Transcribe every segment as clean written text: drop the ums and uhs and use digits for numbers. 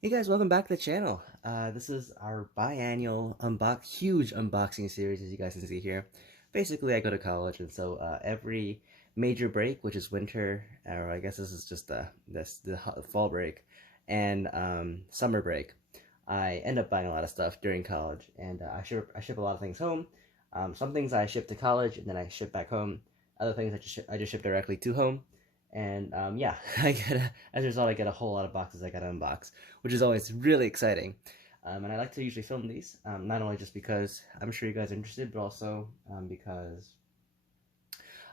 Hey guys, welcome back to the channel. This is our biannual huge unboxing series, as you guys can see here. Basically, I go to college, and so every major break, which is winter, or I guess this is just the fall break, and summer break, I end up buying a lot of stuff during college, and I ship a lot of things home. Some things I ship to college, and then I ship back home. Other things I just ship directly to home. And yeah, as a result, I get a whole lot of boxes I gotta unbox, which is always really exciting. And I like to usually film these, not only just because I'm sure you guys are interested, but also because,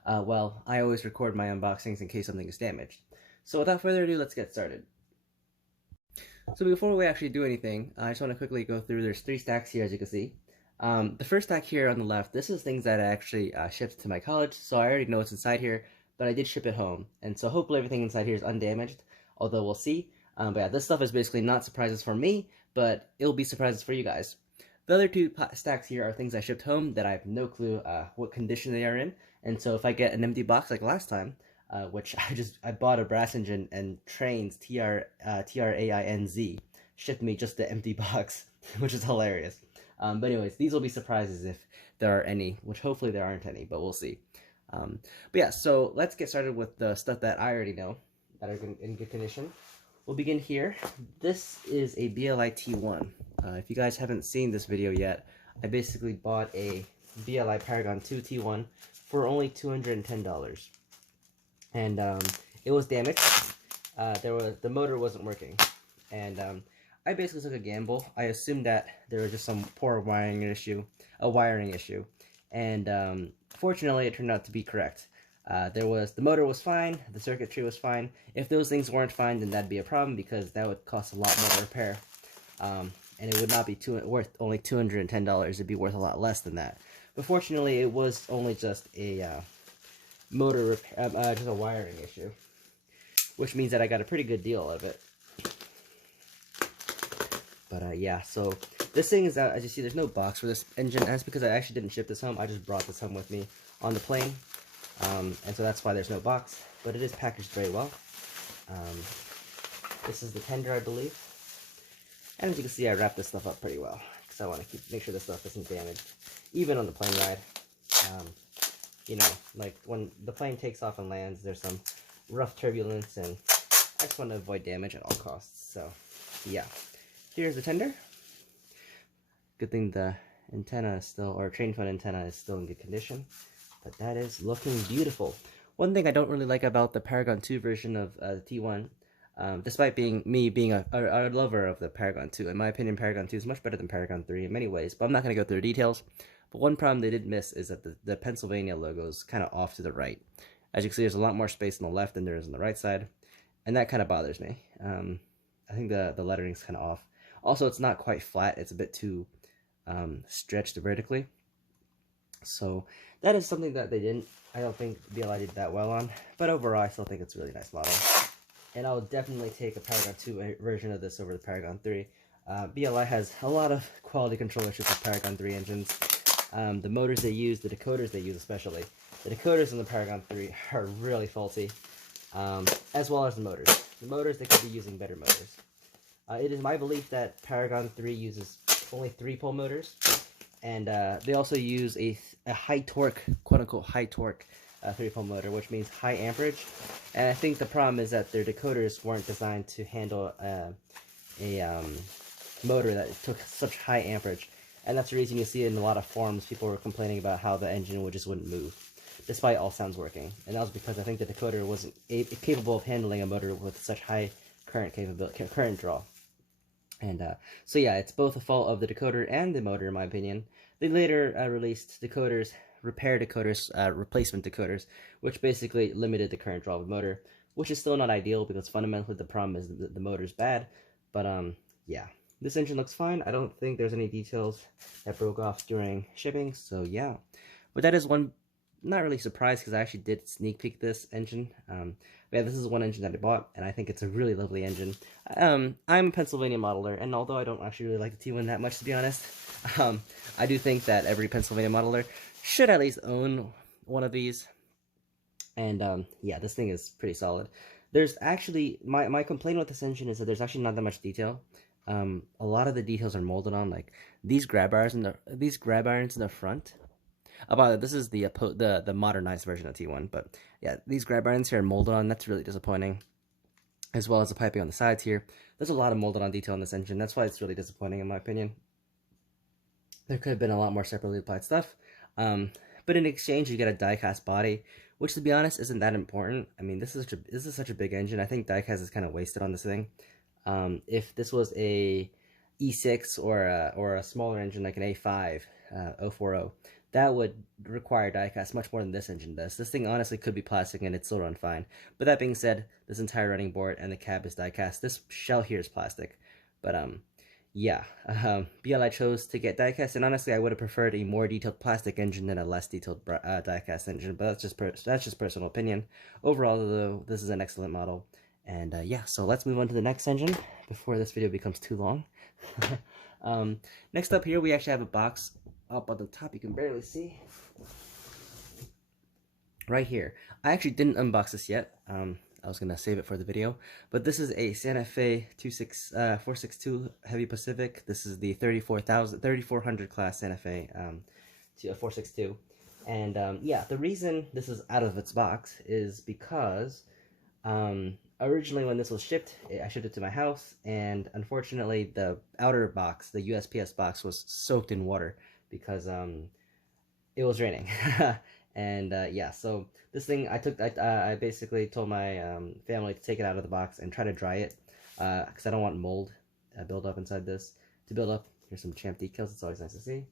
well, I always record my unboxings in case something is damaged. So without further ado, let's get started. So before we actually do anything, I just want to quickly go through. There's 3 stacks here, as you can see. The first stack here on the left, this is things that I actually shipped to my college, so I already know what's inside here, but I did ship it home, and so hopefully everything inside here is undamaged, although we'll see. But yeah, this stuff is basically not surprises for me, but it'll be surprises for you guys. The other 2 stacks here are things I shipped home that I have no clue what condition they are in, and so if I get an empty box like last time, which I bought a brass engine and trains TRAINZ shipped me just the empty box, which is hilarious. But anyways, these will be surprises if there are any, which hopefully there aren't any, but we'll see. But yeah, so let's get started with the stuff that I already know that are in good condition. We'll begin here. This is a BLI T1. If you guys haven't seen this video yet, I basically bought a BLI Paragon 2 T1 for only $210. And it was damaged. The motor wasn't working, and I basically took a gamble. I assumed that there was just some poor wiring issue, and fortunately, it turned out to be correct. The motor was fine, the circuitry was fine. If those things weren't fine, then that'd be a problem because that would cost a lot more to repair, and it would not be worth only $210. It'd be worth a lot less than that. But fortunately, it was only just a motor repair, just a wiring issue, which means that I got a pretty good deal of it. But yeah, so this thing is, as you see, there's no box for this engine. That's because I actually didn't ship this home. I just brought this home with me on the plane, and so that's why there's no box. But it is packaged very well. This is the tender, I believe. And as you can see, I wrapped this stuff up pretty well because I want to make sure this stuff isn't damaged, even on the plane ride. You know, like when the plane takes off and lands, there's some rough turbulence, and I just want to avoid damage at all costs. So, yeah. Here's the tender. Good thing the antenna is still, or train fund antenna is still in good condition. But that is looking beautiful. One thing I don't really like about the Paragon 2 version of T1, despite me being a lover of the Paragon 2, in my opinion, Paragon 2 is much better than Paragon 3 in many ways, but I'm not going to go through the details. But one problem they did miss is that the Pennsylvania logo is kind of off to the right. As you can see, there's a lot more space on the left than there is on the right side, and that kind of bothers me. I think the lettering's kind of off. Also, it's not quite flat. It's a bit too stretched vertically. So that is something that I don't think BLI did that well on. But overall, I still think it's a really nice model. And I'll definitely take a Paragon 2 version of this over the Paragon 3. BLI has a lot of quality control issues with Paragon 3 engines. The motors they use, the decoders they use especially. The decoders in the Paragon 3 are really faulty, as well as the motors. The motors, they could be using better motors. It is my belief that Paragon 3 uses only 3-pole motors, and they also use a high torque, quote-unquote high torque 3-pole motor, which means high amperage. And I think the problem is that their decoders weren't designed to handle a motor that took such high amperage. And that's the reason you see in a lot of forums people were complaining about how the engine wouldn't move, despite all sounds working. And that was because I think the decoder wasn't capable of handling a motor with such high current draw. And so yeah, it's both a fault of the decoder and the motor, in my opinion. They later released decoders, repair decoders, replacement decoders, which basically limited the current draw of the motor, which is still not ideal because fundamentally the problem is the motor's bad. But yeah, this engine looks fine. I don't think there's any details that broke off during shipping, so yeah. But that is one, not really surprised because I actually did sneak peek this engine. Yeah, this is one engine that I bought, and I think it's a really lovely engine. I'm a Pennsylvania modeler, and although I don't actually really like the T1 that much, to be honest, I do think that every Pennsylvania modeler should at least own one of these. And yeah, this thing is pretty solid. There's actually, my complaint with this engine is that there's actually not that much detail. A lot of the details are molded on, like these grab irons in the front. Oh, by the way, this is the modernized version of T1, but yeah, these grab irons here are molded on. That's really disappointing, as well as the piping on the sides here. There's a lot of molded on detail in this engine. That's why it's really disappointing in my opinion. There could have been a lot more separately applied stuff. But in exchange, you get a die-cast body, which, to be honest, isn't that important. I mean, this is such a big engine. I think die-cast is kind of wasted on this thing. If this was a E6 or a smaller engine like an A5 040, that would require die-cast much more than this engine does. This thing honestly could be plastic and it'd still run fine. But that being said, this entire running board and the cab is die-cast. This shell here is plastic. But yeah, BLI chose to get die-cast, and honestly, I would have preferred a more detailed plastic engine than a less detailed die-cast engine. But that's just personal opinion. Overall, though, this is an excellent model. And yeah, so let's move on to the next engine before this video becomes too long. Next up here, we actually have a box up on the top. You can barely see. Right here. I actually didn't unbox this yet. I was going to save it for the video. But this is a Santa Fe 462 Heavy Pacific. This is the 3400 class Santa Fe 462. And yeah, the reason this is out of its box is because originally when this was shipped, I shipped it to my house, and unfortunately the outer box, the USPS box, was soaked in water because it was raining. And yeah, so this thing, I basically told my family to take it out of the box and try to dry it, because I don't want mold build up inside this. To build up, here's some Champ decals, it's always nice to see.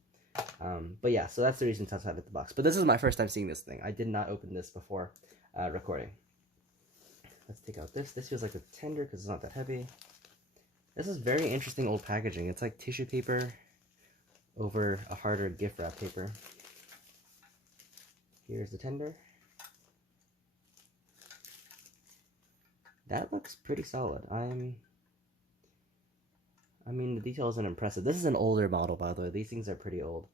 But yeah, so that's the reason it's outside of the box. But this is my first time seeing this thing. I did not open this before recording. Let's take out this. This feels like a tender because it's not that heavy. This is very interesting old packaging. It's like tissue paper over a harder gift wrap paper. Here's the tender. That looks pretty solid. I mean, the detail isn't impressive. This is an older model, by the way. These things are pretty old.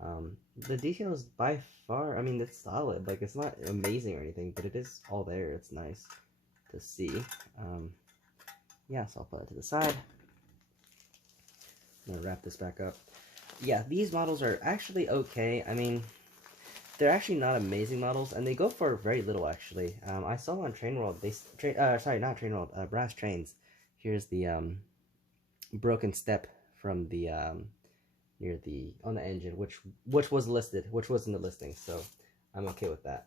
The detail is by far, I mean, it's solid. Like, it's not amazing or anything, but it is all there. It's nice to see. Yeah, so I'll put it to the side. I'm gonna wrap this back up. Yeah, these models are actually okay. I mean, they're actually not amazing models, and they go for very little, actually. I saw on Train World, sorry, not Train World, Brass Trains. Here's the broken step from the near the on the engine, which was listed, which was in the listing, so I'm okay with that.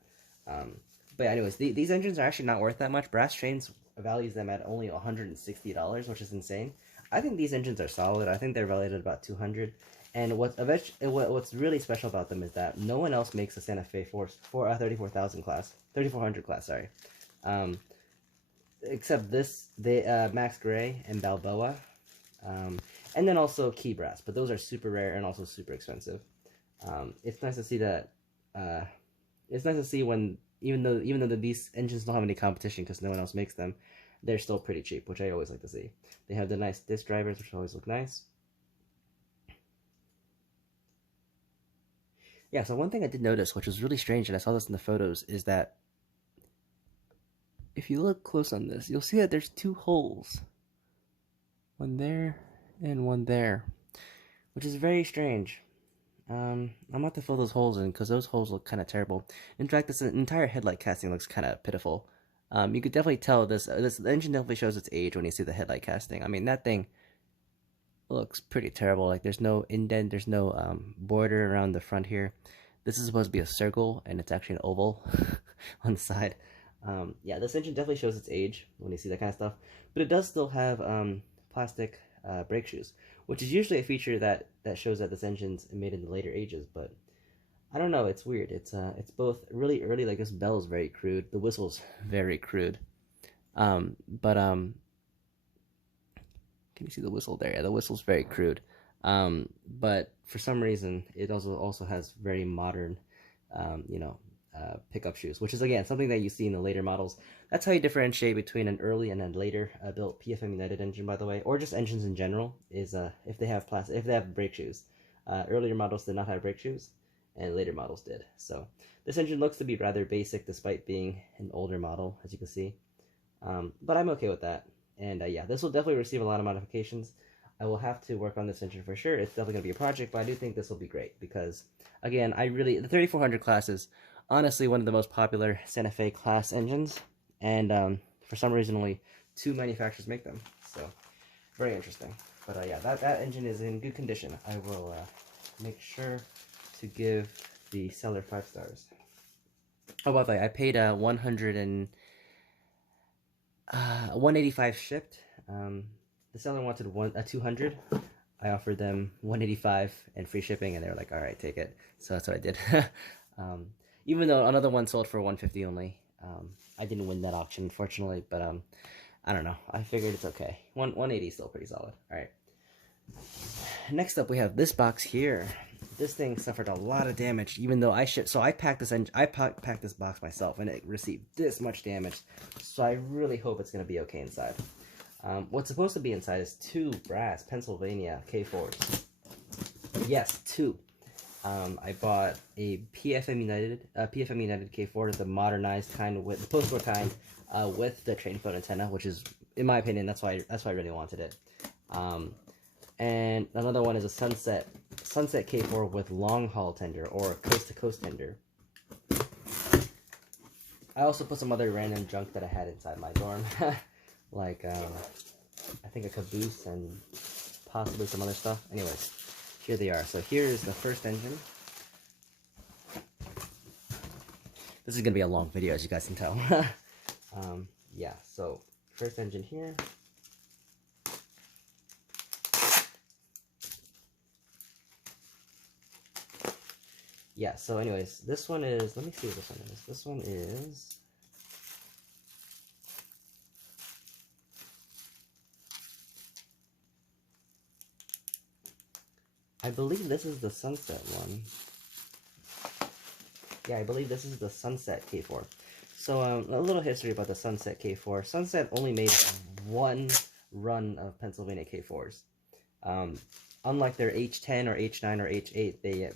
But anyways, these engines are actually not worth that much. Brass Trains values them at only $160, which is insane. I think these engines are solid. I think they're valued at about $200. And what's really special about them is that no one else makes a Santa Fe 3400 class, sorry. Except this, Max Gray and Balboa, and then also Key Brass. But those are super rare and also super expensive. It's nice to see that. It's nice to see when even though these engines don't have any competition because no one else makes them, they're still pretty cheap, which I always like to see. They have the nice disc drivers, which always look nice. Yeah, so one thing I did notice, which was really strange, and I saw this in the photos, is that if you look close on this, you'll see that there's two holes. One there and one there, which is very strange. I'm going to have to fill those holes in because those holes look kind of terrible. In fact, this entire headlight casting looks kind of pitiful. You could definitely tell this engine definitely shows its age when you see the headlight casting. I mean, that thing looks pretty terrible. Like, there's no indent, there's no border around the front here. This is supposed to be a circle, and it's actually an oval on the side. Yeah, this engine definitely shows its age when you see that kind of stuff. But it does still have plastic brake shoes, which is usually a feature that shows that this engine's made in the later ages. But I don't know, it's weird. It's both really early, like this bell is very crude, the whistle's very crude. Can you see the whistle there? Yeah, the whistle's very crude. But for some reason, it also has very modern, pickup shoes, which is again something that you see in the later models. That's how you differentiate between an early and a later built PFM United engine, by the way, or just engines in general. Is if they have brake shoes. Earlier models did not have brake shoes, and later models did. So this engine looks to be rather basic, despite being an older model, as you can see. But I'm okay with that. And yeah, this will definitely receive a lot of modifications. I will have to work on this engine for sure. It's definitely going to be a project, but I do think this will be great because, again, the 3400 class is honestly one of the most popular Santa Fe class engines, and for some reason only 2 manufacturers make them. So very interesting. But yeah, that engine is in good condition. I will make sure to give the seller 5 stars. Oh, by the way, I paid 185 shipped. The seller wanted 200. I offered them 185 and free shipping, and they were like, "All right, take it." So that's what I did. Even though another one sold for 150 only, I didn't win that auction, unfortunately. But I don't know. I figured it's okay. 180 is still pretty solid. All right. Next up, we have this box here. This thing suffered a lot of damage, even though I shipped. So I packed this packed this box myself, and it received this much damage. So I really hope it's gonna be okay inside. What's supposed to be inside is 2 brass Pennsylvania K4s. Yes, 2. I bought a PFM United K4, the modernized kind with the post-war kind, with the train phone antenna, which is, in my opinion, that's why I really wanted it. And another one is a Sunset K4 with long haul tender or coast to coast tender. I also put some other random junk that I had inside my dorm, like I think a caboose and possibly some other stuff. Anyways, here they are. So here is the first engine. This is gonna be a long video, as you guys can tell. Yeah. So first engine here. Yeah, so anyways, this one is, let me see what this one is. This one is, I believe this is the Sunset one. Yeah, I believe this is the Sunset K4. So a little history about the Sunset K4. Sunset only made 1 run of Pennsylvania K4s. Unlike their H10 or H9 or H8, they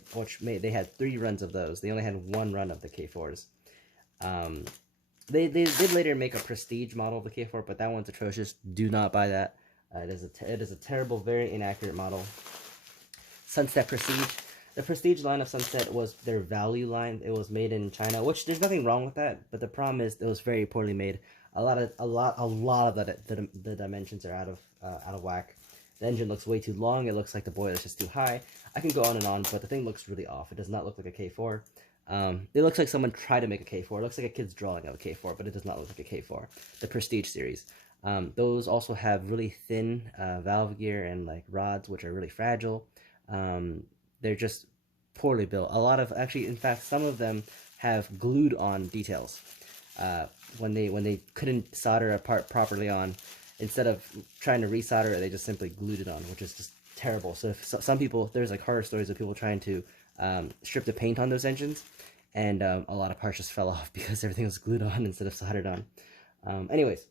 had 3 runs of those. They only had 1 run of the K4s. They did later make a prestige model of the K4, but that one's atrocious. Do not buy that. It is a terrible, very inaccurate model. Sunset Prestige. The Prestige line of Sunset was their value line. It was made in China, which there's nothing wrong with that. But the problem is it was very poorly made. A lot of the dimensions are out of whack. The engine looks way too long. It looks like the boiler's just too high. I can go on and on, but the thing looks really off. It does not look like a K4. It looks like someone tried to make a K4. It looks like a kid's drawing of a K4, but it does not look like a K4. The Prestige series. Those also have really thin valve gear and like rods, which are really fragile. They're just poorly built. Actually, in fact, some of them have glued on details. When they couldn't solder a part properly on, instead of trying to resolder it, they just simply glued it on, which is just terrible. So some people, there's like horror stories of people trying to strip the paint on those engines, and a lot of parts just fell off because everything was glued on instead of soldered on. Anyways,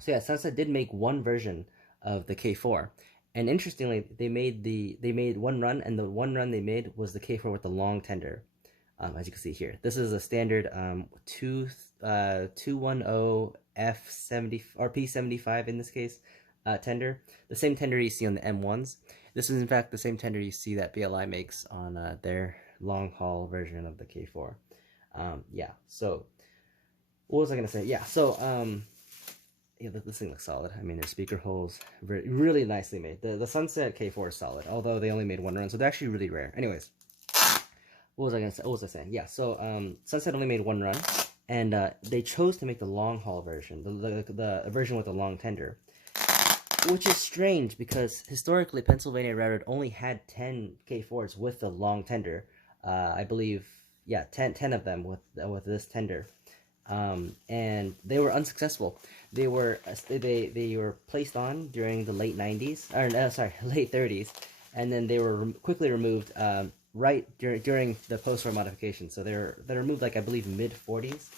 so yeah, Sunset did make 1 version of the K4, and interestingly, they made 1 run, and the 1 run they made was the K4 with the long tender. As you can see here, this is a standard 210 F70 or P75 in this case tender. The same tender you see on the M1s. This is in fact the same tender you see that BLI makes on their long haul version of the K4. Yeah. So what was I gonna say? Yeah. So yeah, this thing looks solid. I mean, their speaker holes really nicely made. The Sunset K4 is solid, although they only made 1 run, so they're actually really rare. Anyways. What was I gonna say? What was I saying? Yeah, so Sunset only made 1 run, and they chose to make the long haul version, the version with the long tender, which is strange because historically Pennsylvania Railroad only had 10 K4s with the long tender. I believe, yeah, 10 of them with this tender, and they were unsuccessful. They were placed on during the late 90s, or late 30s, and then they were quickly removed. Right during the post-war modification, so they're removed like I believe mid 40s,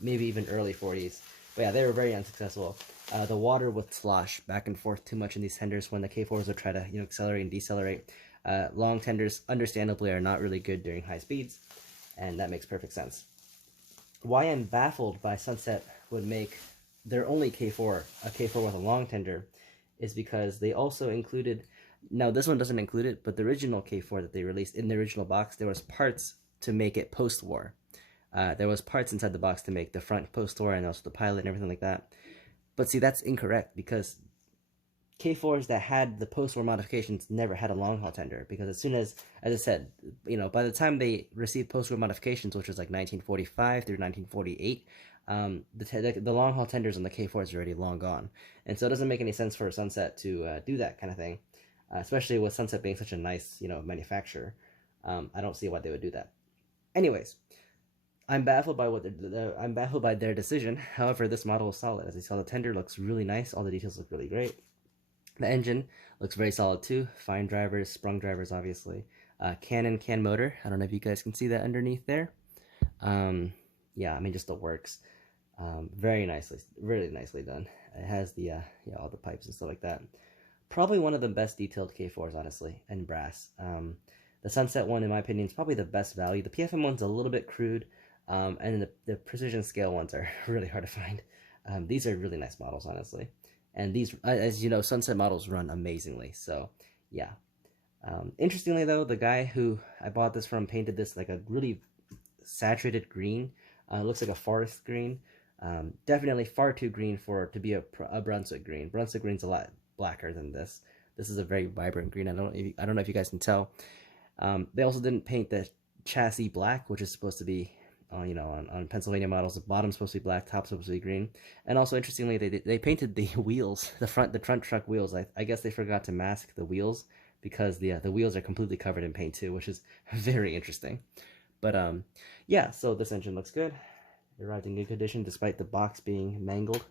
maybe even early 40s. But yeah, they were very unsuccessful. The water would slosh back and forth too much in these tenders when the K4s would try to accelerate and decelerate. Long tenders, understandably, are not really good during high speeds, and that makes perfect sense. Why I'm baffled by Sunset would make their only K4, a K4 with a long tender, is because they also included, now this one doesn't include it, but the original K4 that they released in the original box, there was parts to make it post-war. There was parts inside the box to make the front post-war and also the pilot and everything like that. But see, that's incorrect, because K4s that had the post-war modifications never had a long haul tender, because as soon as I said, you know, by the time they received post-war modifications, which was like 1945 through 1948, the long haul tenders on the K4s are already long gone, and so it doesn't make any sense for Sunset to do that kind of thing, especially with Sunset being such a nice, you know, manufacturer. I don't see why they would do that. Anyways, I'm baffled by I'm baffled by their decision. However, this model is solid. As you saw, the tender looks really nice. All the details look really great. The engine looks very solid too. Fine drivers, sprung drivers, obviously. Canon CAN motor. I don't know if you guys can see that underneath there. Yeah, I mean, just the works. Very nicely, really nicely done. It has the yeah, all the pipes and stuff like that. Probably one of the best detailed K4s, honestly, in brass. The Sunset one, in my opinion, is probably the best value. The PFM one's a little bit crude, and the precision scale ones are really hard to find. These are really nice models, honestly. And these, as you know, Sunset models run amazingly. So, yeah. Interestingly, though, the guy who I bought this from painted this like a really saturated green. Looks like a forest green. Definitely far too green to be a Brunswick green. Brunswick green's a lot blacker than this. This is a very vibrant green. I don't know if you guys can tell. They also didn't paint the chassis black, which is supposed to be, you know, on Pennsylvania models, the bottom's supposed to be black, top's supposed to be green. And also, interestingly, they painted the wheels, the front truck wheels. I guess they forgot to mask the wheels, because the wheels are completely covered in paint too, which is very interesting. But yeah, so this engine looks good. It arrived in good condition despite the box being mangled.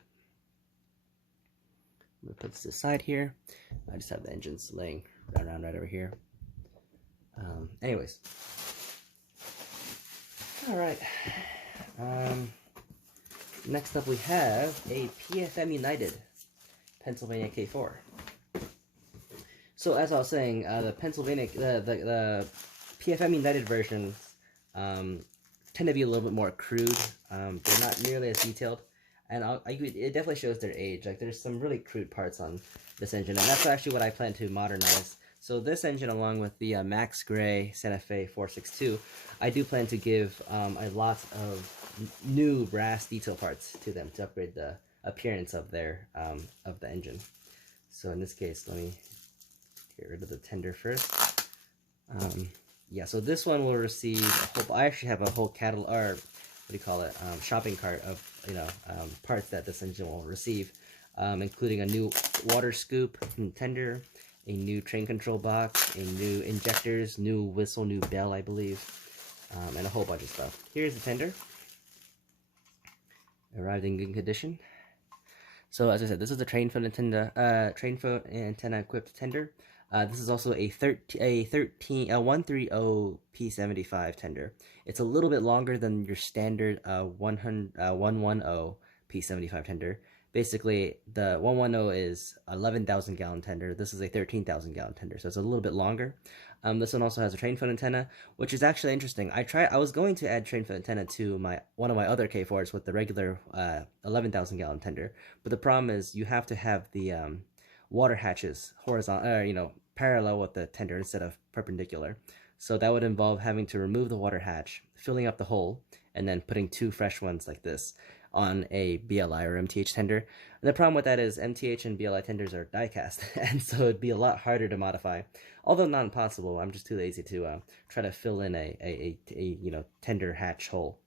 I'm gonna put this aside here. I just have the engines laying around right over here. Anyways, all right. Next up, we have a PFM United Pennsylvania K4. So as I was saying, the PFM United versions tend to be a little bit more crude. They're not nearly as detailed, and it definitely shows their age. Like, there's some really crude parts on this engine, and that's actually what I plan to modernize. So this engine, along with the Max Gray Santa Fe 462, I do plan to give a lot of new brass detail parts to them to upgrade the appearance of their of the engine. So in this case, let me get rid of the tender first. Yeah, so this one will receive I actually have a whole catalog, or what do you call it, shopping cart of, you know, parts that this engine will receive, including a new water scoop from tender, a new train control box, a new injectors, new whistle, new bell, I believe, and a whole bunch of stuff. Here's the tender. Arrived in good condition. So as I said, this is a train foot antenna equipped tender. This is also a 130 P75 tender. It's a little bit longer than your standard 110 P75 tender. Basically, the 110 is 11,000 gallon tender. This is a 13,000 gallon tender, so it's a little bit longer. This one also has a train foot antenna, which is actually interesting. I was going to add train foot antenna to one of my other K4s with the regular 11,000 gallon tender, but the problem is you have to have the water hatches horizontal, you know, parallel with the tender instead of perpendicular. So that would involve having to remove the water hatch, filling up the hole, and then putting two fresh ones like this on a BLI or MTH tender. And the problem with that is MTH and BLI tenders are die cast, and so it'd be a lot harder to modify. Although not impossible, I'm just too lazy to try to fill in a you know, tender hatch hole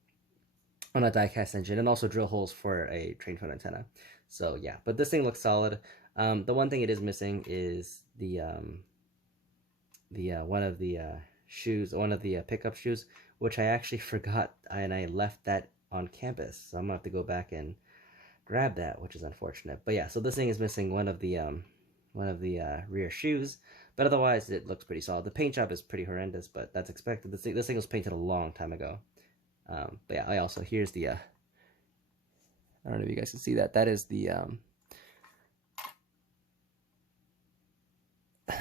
on a die cast engine, and also drill holes for a train foot antenna. So yeah, but this thing looks solid. The one thing it is missing is the one of the shoes, one of the pickup shoes, which I actually forgot, and I left that on campus, so I'm gonna have to go back and grab that, which is unfortunate. But yeah, so this thing is missing one of the rear shoes, but otherwise it looks pretty solid. The paint job is pretty horrendous, but that's expected. This thing was painted a long time ago. But yeah, I also, here's the I don't know if you guys can see that. That is the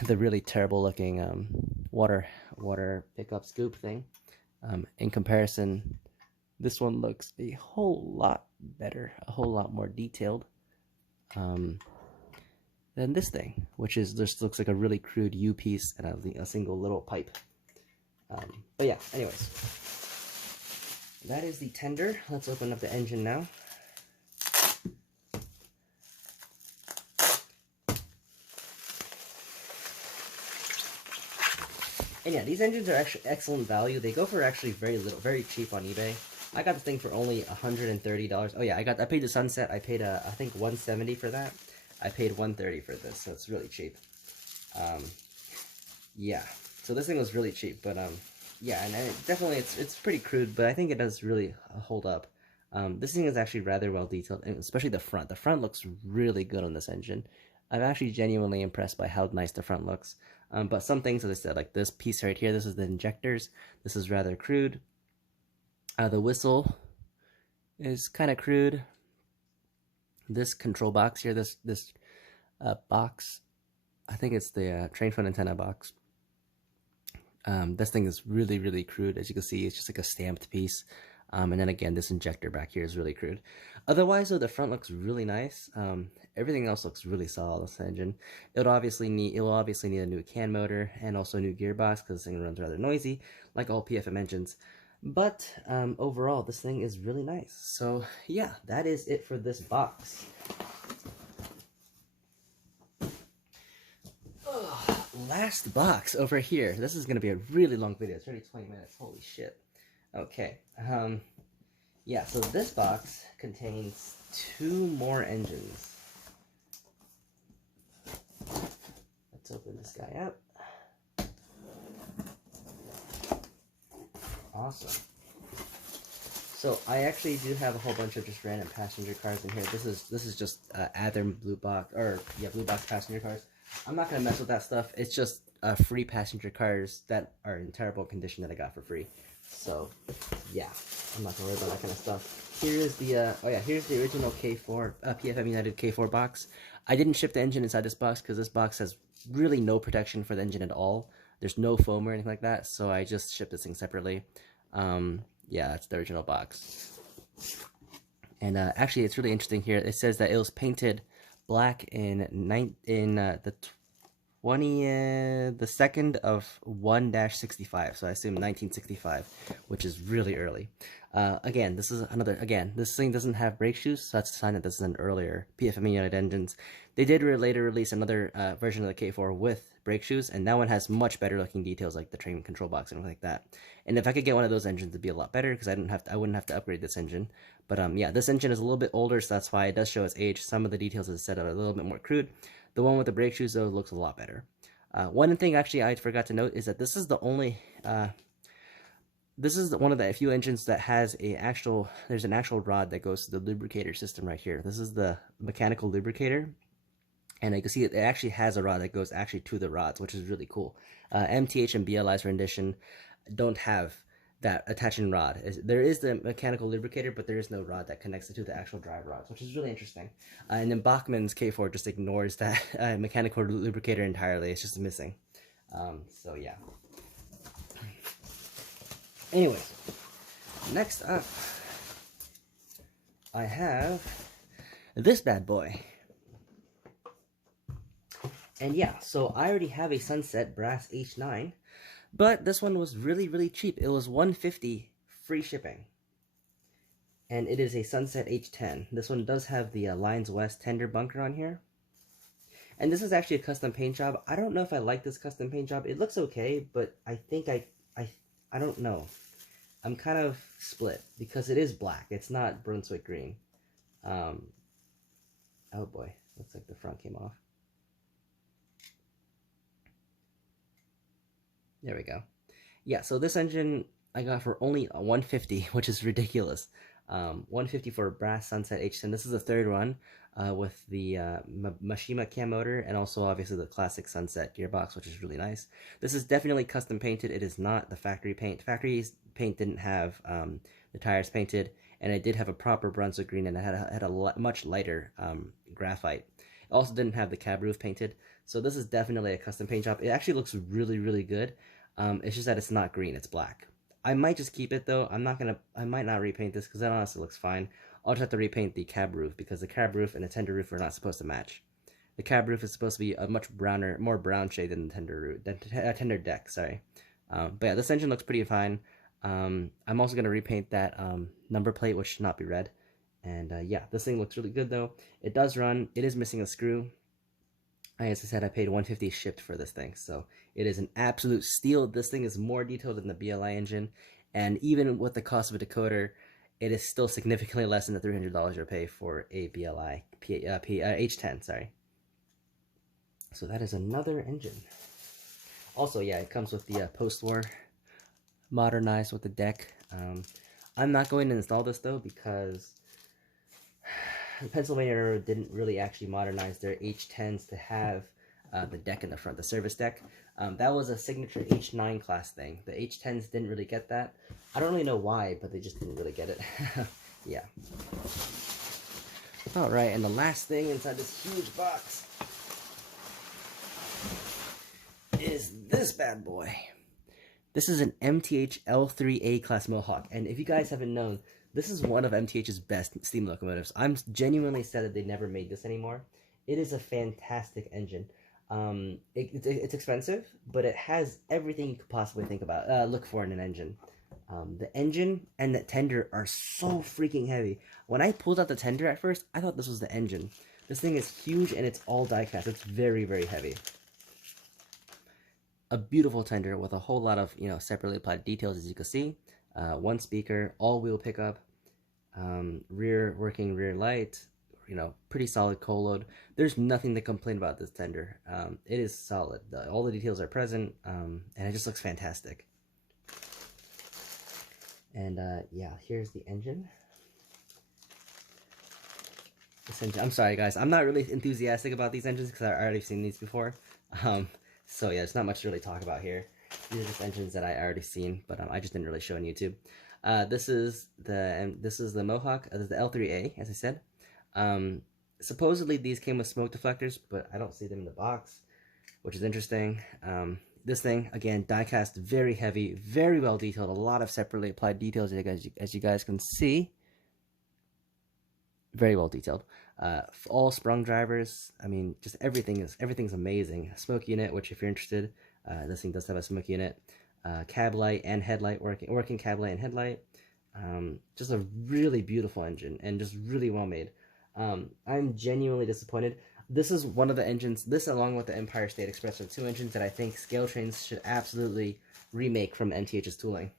really terrible looking water pickup scoop thing. In comparison, this one looks a whole lot better, a whole lot more detailed than this thing, which is just looks like a really crude U piece and a single little pipe. But yeah, anyways, that is the tender. Let's open up the engine now. And yeah, these engines are actually excellent value. They go for actually very cheap on eBay. I got the thing for only $130. Oh yeah, I paid the Sunset. I paid I think $170 for that. I paid $130 for this, so it's really cheap. Yeah, so this thing was really cheap, but yeah, and definitely it's pretty crude, but I think it does really hold up. This thing is actually rather well detailed, and especially the front. The front looks really good on this engine. I'm actually genuinely impressed by how nice the front looks. But some things, as I said, like this piece right here, this is the injectors. This is rather crude. The whistle is kind of crude. This control box here, this box, I think it's the train front antenna box. This thing is really crude. As you can see, it's just like a stamped piece. And then again, this injector back here is really crude. Otherwise, though, the front looks really nice. Everything else looks really solid on this engine. It will obviously need a new CAN motor and also a new gearbox because this thing runs rather noisy, like all PFM engines. But overall, this thing is really nice. So yeah, that is it for this box. Last box over here. This is going to be a really long video. It's already 20 minutes. Holy shit. Okay. Yeah, so this box contains 2 more engines. Let's open this guy up. Awesome. So I actually do have a whole bunch of just random passenger cars in here. This is just Athearn blue box, or yeah, blue box passenger cars. I'm not gonna mess with that stuff. It's just free passenger cars that are in terrible condition that I got for free. So yeah, I'm not gonna worry about that kind of stuff. Here is the oh yeah, here's the original K4 PFM United K4 box. I didn't ship the engine inside this box because this box has really no protection for the engine at all. There's no foam or anything like that, so I just shipped this thing separately. Yeah, that's the original box. And actually, it's really interesting here. It says that it was painted black in the 2nd of 1-65, so I assume 1965, which is really early. Again, this thing doesn't have brake shoes, so that's a sign that this is an earlier PFM United engines. They did later release another version of the K4 with brake shoes, and that one has much better looking details, like the train control box and like that. And if I could get one of those engines, it'd be a lot better because I wouldn't have to upgrade this engine. But yeah, this engine is a little bit older, so that's why it does show its age. Some of the details, as I said, are a little bit more crude. The one with the brake shoes, though, looks a lot better. One thing actually I forgot to note is that this is the only this is one of the few engines that has there's an actual rod that goes to the lubricator system right here. This is the mechanical lubricator, and you can see it actually has a rod that goes actually to the rods, which is really cool. MTH and BLI's rendition don't have that attaching rod. There is the mechanical lubricator, but there is no rod that connects it to the actual drive rods, which is really interesting. And then Bachmann's K4 just ignores that mechanical lubricator entirely. It's just missing. So yeah. Anyways, next up, I have this bad boy. And yeah, so I already have a Sunset Brass H9, but this one was really cheap. It was $150 free shipping. And it is a Sunset H10. This one does have the Lines West tender bunker on here. And this is actually a custom paint job. I don't know if I like this custom paint job. It looks okay, but I think I don't know. I'm kind of split because it is black. It's not Brunswick green. Oh boy, looks like the front came off. There we go. Yeah, so this engine I got for only $150, which is ridiculous. $150 for a brass Sunset H10. This is the third one with the Mashima CAN motor and also obviously the classic Sunset gearbox, which is really nice. This is definitely custom painted. It is not the factory paint. Factory paint didn't have the tires painted, and it did have a proper Brunswick green, and it had a much lighter graphite. It also didn't have the cab roof painted, so this is definitely a custom paint job. It actually looks really good. It's just that it's not green, it's black. I might just keep it though. I might not repaint this because that honestly looks fine. I'll just have to repaint the cab roof because the cab roof and the tender roof are not supposed to match. The cab roof is supposed to be a much browner, more brown shade than the tender roof, tender deck. Sorry, but yeah, this engine looks pretty fine. I'm also gonna repaint that number plate, which should not be red. And yeah, this thing looks really good though. It does run. It is missing a screw. As I said, I paid $150 shipped for this thing, so it is an absolute steal. This thing is more detailed than the BLI engine, and even with the cost of a decoder, it is still significantly less than the $300 you'll pay for a BLI H10. Sorry. So that is another engine. Also, yeah, it comes with the post-war modernized with the deck. I'm not going to install this though because Pennsylvania Railroad didn't really actually modernize their H10s to have the deck in the front, the service deck. That was a signature H9 class thing. The H10s didn't really get that. I don't really know why, but they just didn't really get it. Yeah. Alright, and the last thing inside this huge box is this bad boy. This is an MTH L3A class Mohawk, and if you guys haven't known, this is one of MTH's best steam locomotives. I'm genuinely sad that they never made this anymore. It is a fantastic engine. It's expensive, but it has everything you could possibly think about, look for in an engine. The engine and the tender are so freaking heavy. When I pulled out the tender at first, I thought this was the engine. This thing is huge and it's all die cast. It's very, very heavy. A beautiful tender with a whole lot of, separately applied details, as you can see. One speaker, all-wheel pickup, working rear light, pretty solid coal load. There's nothing to complain about this tender. It is solid. All the details are present, and it just looks fantastic. And yeah, here's the engine. I'm sorry, guys. I'm not really enthusiastic about these engines because I've already seen these before. So yeah, there's not much to really talk about here. These are just engines that I already seen, but I just didn't really show on YouTube. This is the Mohawk. This is the L3A, as I said. Supposedly these came with smoke deflectors, but I don't see them in the box, which is interesting. This thing, again, die-cast, very heavy, very well detailed, a lot of separately applied details, as you guys can see. Very well detailed. All sprung drivers. I mean, just everything's amazing. Smoke unit, which if you're interested, this thing does have a smoke unit. Cab light and headlight, working cab light and headlight. Just a really beautiful engine and just really well made. I'm genuinely disappointed. This is one of the engines, this along with the Empire State Express are two engines that I think Scale Trains should absolutely remake from MTH's tooling.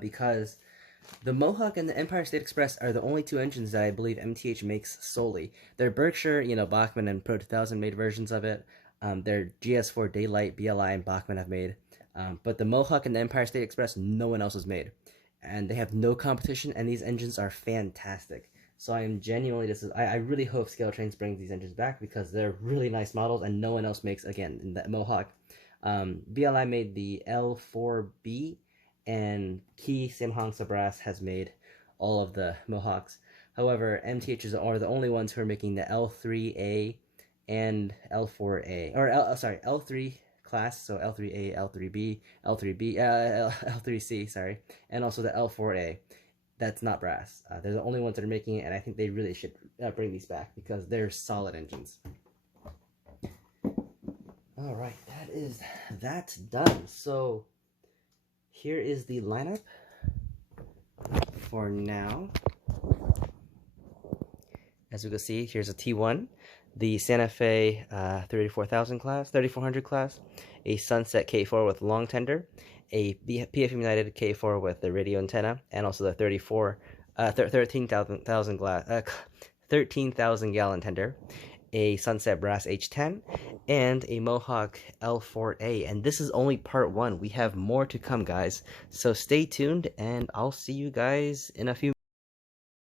Because the Mohawk and the Empire State Express are the only two engines that I believe MTH makes solely. Their Berkshire, Bachmann and Pro 2000 made versions of it. Their GS4 Daylight, BLI, and Bachmann have made. But the Mohawk and the Empire State Express, no one else has made. And they have no competition, and these engines are fantastic. So I am genuinely I really hope Scale Trains brings these engines back because they're really nice models and no one else makes, again, in the Mohawk. BLI made the L4B, and Key Simhang Sabras has made all of the Mohawks. However, MTH are the only ones who are making the L3A and L4A, or L3 class, so L3A, L3B, L3C, sorry, and also the L4A. That's not brass. They're the only ones that are making it, and I think they really should bring these back because they're solid engines. Alright, that's done. So here is the lineup for now. As you can see, here's a T1, the Santa Fe 3400 class, a Sunset K4 with long tender, a PFM United K4 with the radio antenna, and also the 13,000 gallon tender, a Sunset Brass H10, and a Mohawk L4A. And this is only part one. We have more to come, guys. So stay tuned, and I'll see you guys in a few